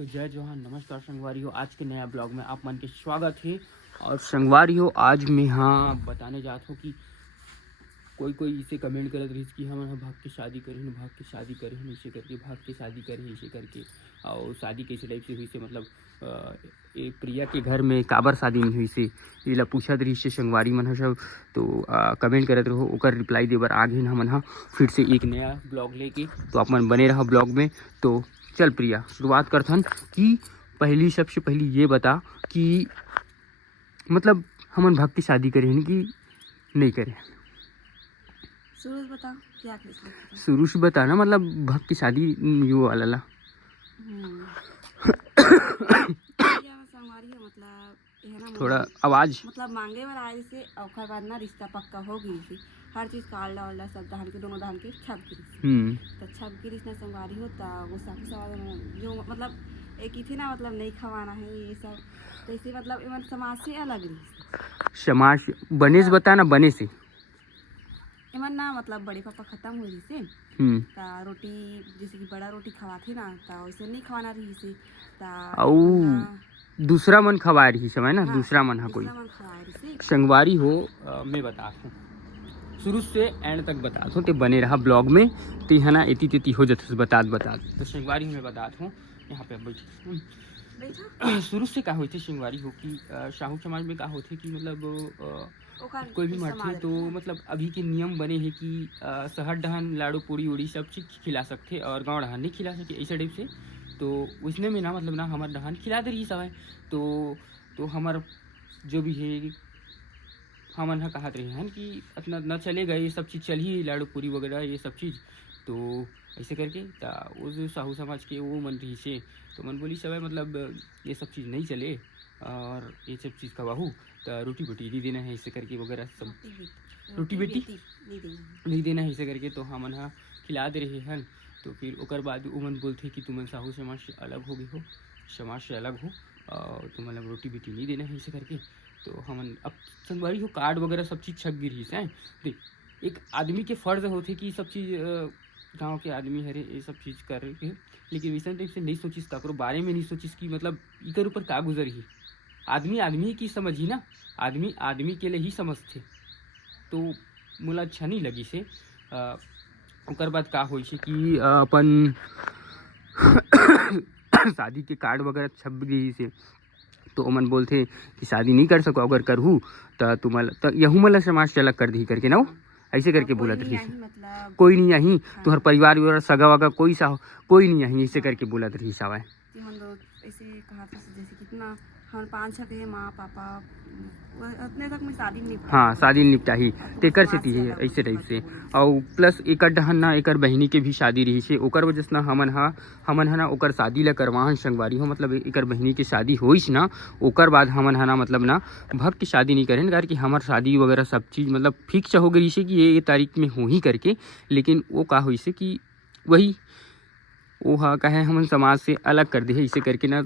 तो जय जवाहर, नमस्कार संगवारी हो। आज के नया ब्लॉग में आप मन के स्वागत है। और संगवारी हो, आज मैं हाँ बताने जाता हूँ कि कोई इसे कमेंट करत रही कि हम भाग के शादी करें, भाग के शादी करें, इसे करके भाग के शादी करें, इसे करके। और शादी कैसे टाइप से हुई से, मतलब एक प्रिया के घर में काबर शादी नहीं हुई से ये पूछत रही से संगवारी मन सब। तो कमेंट करत रहो, ओकर रिप्लाई देवर आगे हमन हाँ फिर से एक नया ब्लॉग लेके। तो आप मन बने रहा ब्लॉग में। तो चल प्रिया, शुरुआत करथन कि सबसे पहली ये बता कि मतलब हमन भाग की शादी करें कि नहीं करें। शुरू से बता क्या शुरू से बता ना, मतलब भक्त की शादी यू वाला ला। संगवारी है मतलब थोड़ा आवाज मतलब मांगे बर आए से और बाद ना रिश्ता पक्का हो गई थी। हर चीज काला वाला सब धान के दोनों धान के छप गिरी तो छप गिरी ना संगवारी होता गुस्सा के सवाल जो मतलब एक ही थी ना, मतलब नहीं खवाना है ये सब। तो इसे मतलब इवन समाज से अलग रही। समाज बने से बता ना, बने से इमन ना मतलब बड़े पापा खत्म हो रही से ता रोटी जैसे कि बड़ा रोटी खवाथे ना ता वैसे नहीं खवाना रही से ता दूसरा मन खवा रही समय ना। हाँ, दूसरा मन कोई संगवारी हो। मैं बताता हूँ शुरू से एंड तक बताता हूँ, ते बने रहा ब्लॉग में। ते है ना एती तेती हो जाते बता तो संगवारी मैं बताता हूँ यहाँ पे बैठ। शुरू से का होती संगवारी हो कि साहू समाज में का होती कि मतलब कोई भी मरथे तो मतलब अभी के नियम बने हैं कि शहर डहन लाड़ू पूड़ी उड़ी सब चीज़ खिला सकते और गाँव डहन नहीं खिला सके ऐसे टाइप से। तो उसने में ना मतलब ना हमारे डहन खिला दे रही सब है। तो हमार जो भी है हमन कहते रहे हैं कि अपना न चलेगा ये सब चीज़, चल ही लाड़ू पूरी वगैरह ये सब चीज़। तो ऐसे करके उस साहू समाज के वो मन रही से तो मन बोली सब मतलब ये सब चीज़ नहीं चले और ये सब चीज़ का बहू तो रोटी बेटी नहीं देना है ऐसे करके वगैरह सब। रोटी बेटी नहीं देना है ऐसे करके। तो हमन हाँ खिला दे रहे हैं। तो फिर ओकर बाद उमन बोलते कि तुम साहू समाज से अलग हो गए हो, समाज से अलग हो और तुम मतलब रोटी बेटी नहीं देना है ऐसे करके। तो हमन अब संगवारी हो कार्ड वगैरह सब चीज़ छप गिरी है। देख एक आदमी के फर्ज होते कि सब चीज़ गाँव के आदमी हरे ये सब चीज़ कर रहे है। लेकिन वैसा टाइप से नहीं सोचिस करो बारे में नहीं सोचिस कि मतलब इकर ऊपर का गुजर ही। आदमी आदमी की समझ ही ना, आदमी आदमी के लिए ही समझते। तो मोला अच्छा नहीं लगी से। ओकर बाद का हो कि अपन शादी के कार्ड वगैरह छप गई से। तो ओमन बोलते कि शादी नहीं कर सको, अगर करहूँ तो तुम्हारा तो यहू मतलब समाज से अलग कर दी करके ना ऐसे करके बोला रही। मतलब कोई नहीं आई तुम्हार परिवार वगैरह सगा वगा कोई नहीं आई ऐसे करके बोला रही सवाए। ऐसे कहा था जैसे कितना हम 5-6 के माँ पापा उतने तक में शादी निपटा। हाँ शादी निपटा ही तेकर से थी ऐसे टाइप से। और प्लस एक डहन ना एक बहनी के भी शादी रही से ओकर वजह से ना हमन है ना ओकर शादी ला करवाहन संगवारी हो। मतलब एक बहनी की शादी होइस ना ओकर बाद हमन है ना मतलब ना भक्त की शादी नहीं करें कारण कि हमार शादी वगैरह सब चीज़ मतलब फिक्स हो गई से कि ये तारीख में हो ही करके। लेकिन वो का हुई से कि वही वो हाँ कहे हमन समाज से अलग कर दे इसे करके ना।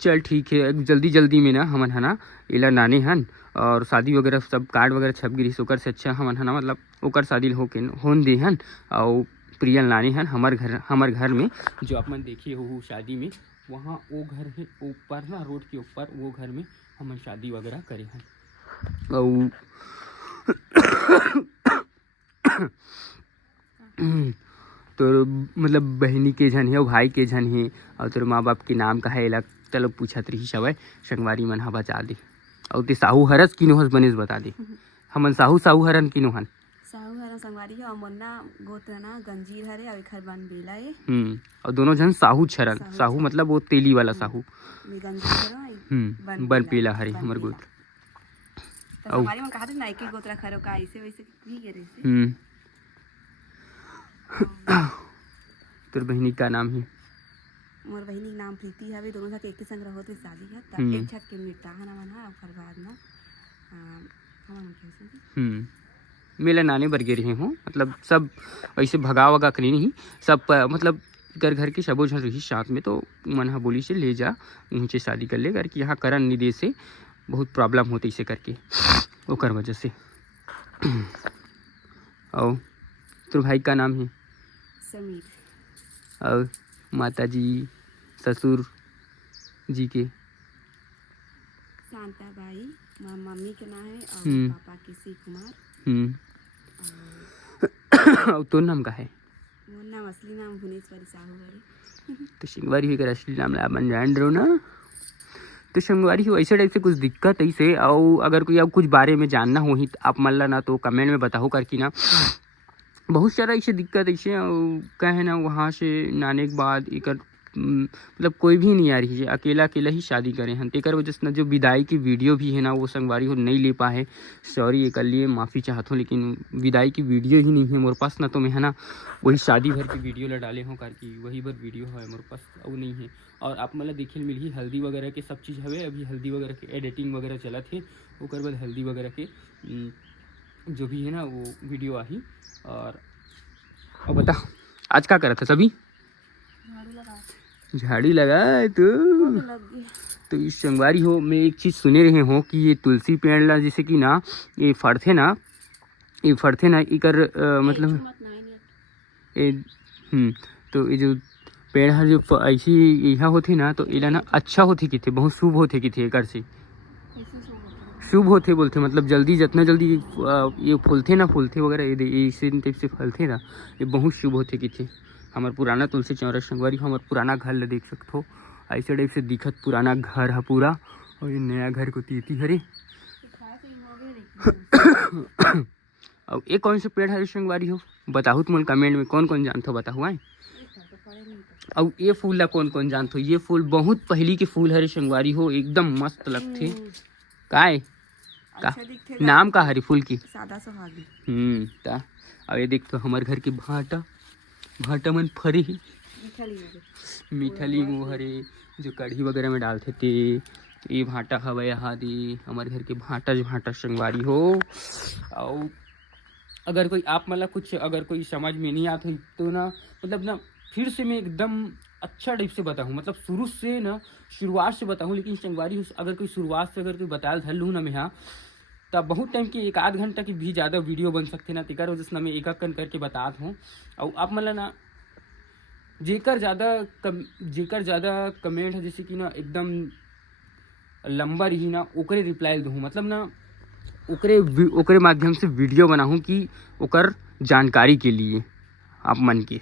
चल ठीक है, जल्दी में ना हमन है ना इला नाने हन और शादी वगैरह सब कार्ड वगैरह छप गिरी ओकर से अच्छा हमन है ना मतलब ओकर शादी होके होन दे हन। और प्रियल नानी हन हमार घर में जो आप मन देखिए हो शादी में वहाँ वो घर है ऊपर ना रोड के ऊपर वो घर में हम शादी वगैरह करे हैं। और तो मतलब बहनी के झन है और भाई के झन है और तेरे माँ बाप के नाम का है अलग चलो पूछत रही सब संगवारी मन हा बचा दे। और ते साहू हरस किनो हस बनेस बता दे। हमन साहू हरन किनो हन साहू हरन संगवारी हो मुन्ना गोत्र ना गंजीर हरे और घर बन बेला है। और दोनों जन साहू छरन साहू मतलब वो तेली वाला साहू बन पेला हरे हमर गोत्र। तो हमारी मन कहा थे ना एक गोत्र खरो का ऐसे वैसे नहीं करे से। तेरे बहनी का नाम है? मोर बहनी नाम प्रीति है। दोनों साथ एक संग रहो तो शादी है तब एक छत के मिटा है ना मन है और बाद ना हम कैसे मेला नाने बरगे रहे हूँ। मतलब सब ऐसे भगा वगा करी नहीं सब मतलब घर के सबो जन रही साथ में। तो मन हा बोली से ले जा ऊँचे शादी कर ले करके यहाँ करन नहीं दे से बहुत प्रॉब्लम होती इसे करके ओकर वजह से। और तो भाई का नाम है समीर। और माता जी ससुर जी के? शांताबाई, मम्मी के नाम है, और हम्म। पापा किसी कुमार, और तो नाम का है? वो नाम असली नाम भुवनेश्वरी साहू है। तो संगवारी हो कर असली नाम ला बन जान रहो ना। तो संगवारी हो ऐसे टाइप से कुछ दिक्कत ऐसे, और अगर कोई अब कुछ बारे में जानना हो ही तो आप मन ला ना तो कमेंट में बताओ करके ना। बहुत सारा ऐसे दिक्कत ऐसे कहे ना, वहाँ से नाने के बाद एक मतलब कोई भी नहीं आ रही है, अकेला अकेला ही शादी करे हैं। तेकर वजह से ना जो विदाई की वीडियो भी है ना वो संगवारी हो नहीं ले पाए। सॉरी एक लिए माफ़ी चाहता हूँ, लेकिन विदाई की वीडियो ही नहीं है मेरे पास ना, तो मैं है ना वही शादी भर की वीडियो ला डाले हूँ करके, वही भर वीडियो है मेरे पास, वो नहीं है। और आप मतलब देखे मिल ही हल्दी वगैरह के सब चीज़ हवे, अभी हल्दी वगैरह के एडिटिंग वगैरह चला थे, ओकर बाद हल्दी वगैरह के जो भी है ना वो वीडियो आही। और अब बता आज क्या करा था सभी? झाड़ी लगाए तो इस संगवारी हो मैं एक चीज़ सुने रहे हो कि ये तुलसी पेड़ ला जैसे कि ना ये फरथे ना इकर मतलब तो ये जो पेड़ है जो ऐसी यहाँ होती ना तो इला ना अच्छा होती कि थे, बहुत शुभ होते कि थे, एकर से शुभ होते बोलते, मतलब जल्दी जितना जल्दी ये फूलते वगैरह इसी टाइप से फलते ना, ये बहुत शुभ होते कि थे। हमारे पुराना तुलसी चौरा संगवारी हमारे पुराना घर ले देख सकते हो, ऐसे टाइप से दिखत पुराना घर है पूरा, और ये नया घर को तीती हरे। और ये कौन से पेड़ है संगवारी हो बताओ तुम कमेंट में, कौन कौन जानते हो बताओ आए। और ये फूल ला कौन कौन जानते हो? ये फूल बहुत पहली के फूल हरे संगवारी हो, एकदम मस्त लगते। काय का नाम का हरी फूल की? सादा सुहागी। ता अब ये देख तो हमारे घर के भाटा मन फरे मीठा नींबू हरे जो कढ़ी वगैरह में डालते थे, ये भाटा हवा यहाँ दे हमारे घर के भाटा संगवारी हो। और अगर कोई आप मतलब कुछ अगर कोई समझ में नहीं आता तो ना मतलब ना फिर से मैं एकदम अच्छा टाइप से बताऊँ, मतलब शुरू से ना शुरुआत से बताऊँ, लेकिन संगवारी अगर कोई शुरुआत से अगर कोई बताया धर लूँ ना मैं यहाँ तब बहुत टाइम की 1-8 घंटा की भी ज़्यादा वीडियो बन सकते ना, तेकर वजह से ना मैं एक करके बतात हूँ। और आप मतलब ना जेकर ज़्यादा कमेंट है जैसे कि ना एकदम लंबा रही ना ओकरे रिप्लाई दूँ, मतलब ना ओकरे माध्यम से वीडियो बनाऊँ कि ओकर जानकारी के लिए आप मन के।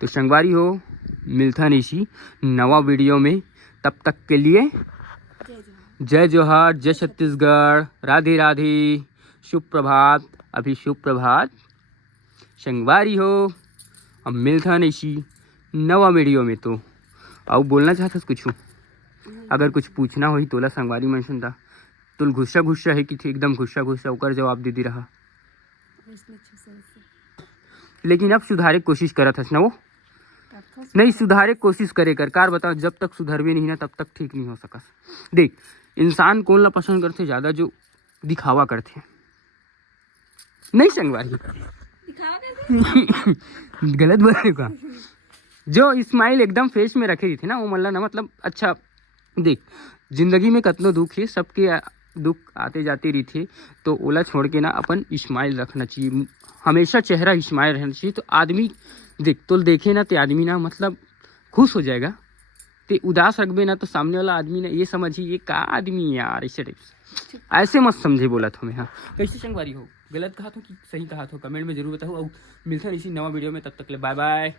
तो संगवारी हो मिलता नहीं नवा वीडियो में, तब तक के लिए जय जोहार, जय छत्तीसगढ़, राधे राधे, शुभ प्रभात। अभी शुभ प्रभात संगवारी हो, अब मिलता नहीं नवा वीडियो में। तो और बोलना चाहता कुछ अगर कुछ पूछना हो तोला संगवारी मन सुनता तुल गुस्सा है कि एकदम गुस्सा ओकर जवाब दे दी रहा, लेकिन अब सुधारे कोशिश करा था ना वो नहीं सुधारे कोशिश करे कर कार बताओ, जब तक सुधरवे नहीं ना तब तक ठीक नहीं हो सका। देख इंसान कौन ला पसंद करते ज़्यादा? जो दिखावा करते नहीं संगवारी गलत बोले का, जो स्माइल एकदम फेस में रखे थे ना वो मल्ला ना मतलब अच्छा। देख जिंदगी में कतनो दुख है, सबके दुख आते जाते रही थे, तो ओला छोड़ के ना अपन स्माइल रखना चाहिए, हमेशा चेहरा स्माइल रहना चाहिए। तो आदमी देख तो देखे ना तो आदमी ना मतलब खुश हो जाएगा, ते उदास रखबे ना तो सामने वाला आदमी ना ये समझिए ये का आदमी है यार, ऐसे मत समझे बोला था मैं। हाँ कैसे संगवारी हो गलत कहा था कि सही कहा था कमेंट में जरूर बताओ। और मिलता है इसी नवा वीडियो में, तब तक ले बाय बाय।